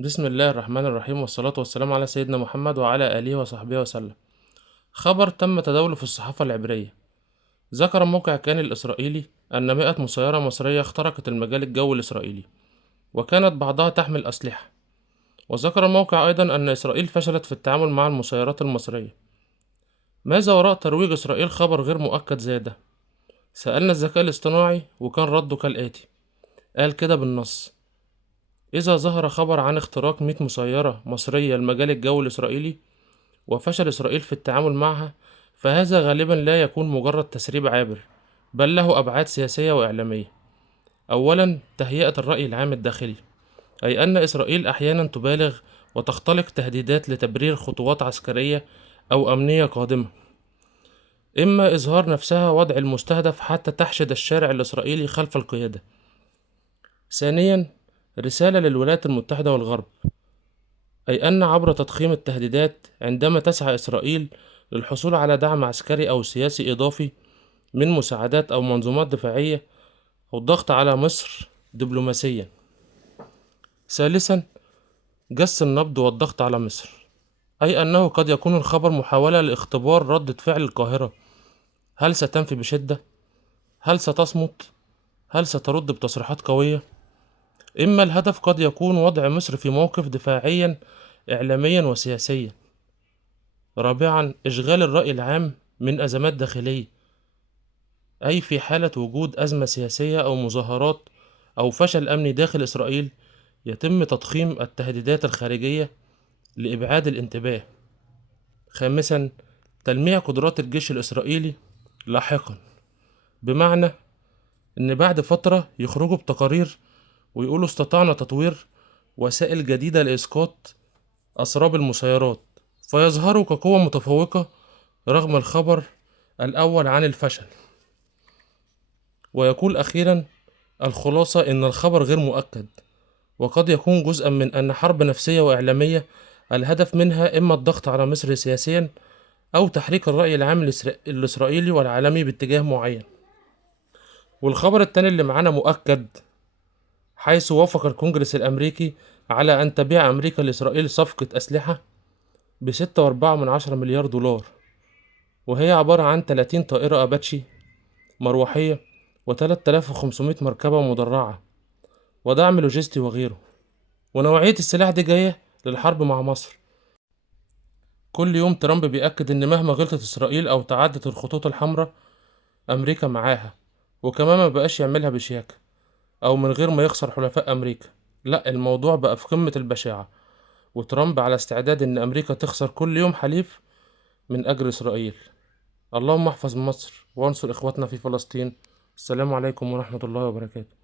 بسم الله الرحمن الرحيم، والصلاة والسلام على سيدنا محمد وعلى آله وصحبه وسلم. خبر تم تداوله في الصحافة العبرية. ذكر موقع كان الإسرائيلي أن 100 مسيرة مصرية اخترقت المجال الجوي الإسرائيلي، وكانت بعضها تحمل أسلحة. وذكر الموقع أيضا أن إسرائيل فشلت في التعامل مع المسيرات المصرية. ماذا وراء ترويج إسرائيل خبر غير مؤكد زي ده؟ سألنا الذكاء الاصطناعي وكان رده كالآتي. قال كده بالنص: إذا ظهر خبر عن اختراق 100 مسيرة مصرية المجال الجوي الإسرائيلي وفشل إسرائيل في التعامل معها، فهذا غالبا لا يكون مجرد تسريب عابر، بل له أبعاد سياسية وإعلامية. أولا، تهيئة الرأي العام الداخلي، أي أن إسرائيل أحيانا تبالغ وتختلق تهديدات لتبرير خطوات عسكرية أو أمنية قادمة، إما إظهار نفسها وضع المستهدف حتى تحشد الشارع الإسرائيلي خلف القيادة. ثانيا، رسالة للولايات المتحدة والغرب، أي أن عبر تضخيم التهديدات عندما تسعى إسرائيل للحصول على دعم عسكري أو سياسي إضافي من مساعدات أو منظومات دفاعية، أو الضغط على مصر دبلوماسيا. ثالثا، جس النبض والضغط على مصر، أي أنه قد يكون الخبر محاولة لاختبار ردة فعل القاهرة. هل ستنفي بشدة؟ هل ستصمت؟ هل سترد بتصريحات قوية؟ إما الهدف قد يكون وضع مصر في موقف دفاعيا إعلاميا وسياسيا. رابعا، إشغال الرأي العام من أزمات داخلية، أي في حالة وجود أزمة سياسية أو مظاهرات أو فشل أمني داخل إسرائيل، يتم تضخيم التهديدات الخارجية لإبعاد الانتباه. خامسا، تلميع قدرات الجيش الإسرائيلي لاحقا، بمعنى إن بعد فترة يخرجوا بتقارير ويقولوا استطعنا تطوير وسائل جديدة لإسقاط أسراب المسيرات، فيظهروا كقوة متفوقة رغم الخبر الأول عن الفشل. ويقول أخيرا: الخلاصة إن الخبر غير مؤكد، وقد يكون جزءا من أن حرب نفسية وإعلامية الهدف منها إما الضغط على مصر سياسيا أو تحريك الرأي العام الإسرائيلي والعالمي باتجاه معين. والخبر التاني اللي معانا مؤكد، حيث وافق الكونجرس الأمريكي على أن تبيع أمريكا لإسرائيل صفقة أسلحة ب6.4 مليار دولار، وهي عبارة عن 30 طائرة أباتشي مروحية و3500 مركبة مدرعة ودعم لوجستي وغيره. ونوعية السلاح دي جاية للحرب مع مصر. كل يوم ترامب بيأكد إن مهما غلطت إسرائيل أو تعدت الخطوط الحمراء، أمريكا معاها، وكمان ما بقاش يعملها بشياكة أو من غير ما يخسر حلفاء أمريكا. لأ، الموضوع بقى في قمة البشاعة، وترامب على استعداد إن أمريكا تخسر كل يوم حليف من أجل إسرائيل. اللهم احفظ مصر وانصر إخواتنا في فلسطين. السلام عليكم ورحمة الله وبركاته.